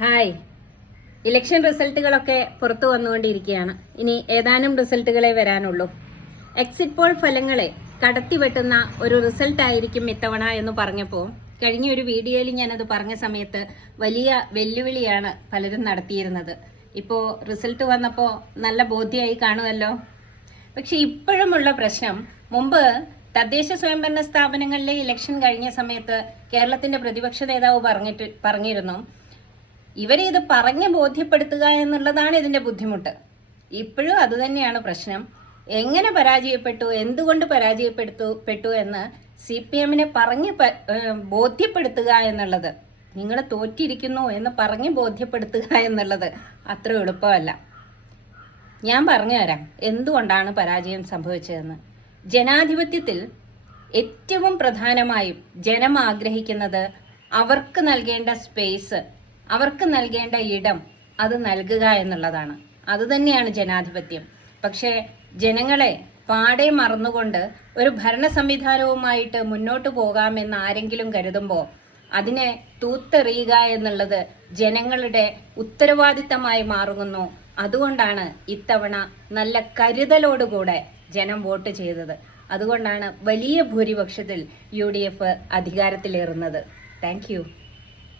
Hi. Election റിസൾട്ടുകളൊക്കെ പുറത്തു വന്നുകൊണ്ടിരിക്കുകയാണ്. ഇനി ഏതാനും റിസൾട്ടുകളെ വരാനുള്ളൂ. എക്സിറ്റ് പോൾ ഫലങ്ങളെ കടത്തിവെട്ടുന്ന ഒരു റിസൾട്ട് ആയിരിക്കും ഇത്തവണ എന്ന് പറഞ്ഞപ്പോൾ കഴിഞ്ഞ ഒരു വീഡിയോയിൽ ഞാനത് പറഞ്ഞ സമയത്ത് വലിയ വെല്ലുവിളിയാണ് പലരും നടത്തിയിരുന്നത്. ഇപ്പോൾ റിസൾട്ട് വന്നപ്പോൾ നല്ല ബോധ്യമായി കാണുമല്ലോ. പക്ഷെ ഇപ്പോഴുമുള്ള പ്രശ്നം, മുമ്പ് തദ്ദേശ സ്വയംഭരണ സ്ഥാപനങ്ങളിലെ ഇലക്ഷൻ കഴിഞ്ഞ സമയത്ത് കേരളത്തിന്റെ പ്രതിപക്ഷ നേതാവ് പറഞ്ഞിരുന്നു, ഇവരെ ഇത് പറഞ്ഞ് ബോധ്യപ്പെടുത്തുക എന്നുള്ളതാണ് ഇതിന്റെ ബുദ്ധിമുട്ട്. ഇപ്പോഴും അത് തന്നെയാണ് പ്രശ്നം. എങ്ങനെ പരാജയപ്പെട്ടു, എന്തുകൊണ്ട് പരാജയപ്പെട്ടു എന്ന് CPM-നെ പറഞ്ഞ് ബോധ്യപ്പെടുത്തുക എന്നുള്ളത്, നിങ്ങൾ തോറ്റിരിക്കുന്നു എന്ന് പറഞ്ഞ് ബോധ്യപ്പെടുത്തുക എന്നുള്ളത് അത്ര എളുപ്പമല്ല. ഞാൻ പറഞ്ഞുതരാം എന്തുകൊണ്ടാണ് പരാജയം സംഭവിച്ചതെന്ന്. ജനാധിപത്യത്തിൽ ഏറ്റവും പ്രധാനമായും ജനം ആഗ്രഹിക്കുന്നത് അവർക്ക് നൽകേണ്ട സ്പേസ്, അവർക്ക് നൽകേണ്ട ഇടം അത് നൽകുക എന്നുള്ളതാണ്. അതുതന്നെയാണ് ജനാധിപത്യം. പക്ഷേ ജനങ്ങളെ പാടെ മറന്നുകൊണ്ട് ഒരു ഭരണ സംവിധാനവുമായിട്ട് മുന്നോട്ട് പോകാമെന്ന് ആരെങ്കിലും കരുതുമ്പോൾ അതിനെ തൂത്തെറിയുക എന്നുള്ളത് ജനങ്ങളുടെ ഉത്തരവാദിത്തമായി മാറുന്നു. അതുകൊണ്ടാണ് ഇത്തവണ നല്ല കരുതലോടുകൂടെ ജനം വോട്ട് ചെയ്തത്. അതുകൊണ്ടാണ് വലിയ ഭൂരിപക്ഷത്തിൽ UDF അധികാരത്തിലേറുന്നത്. Thank you.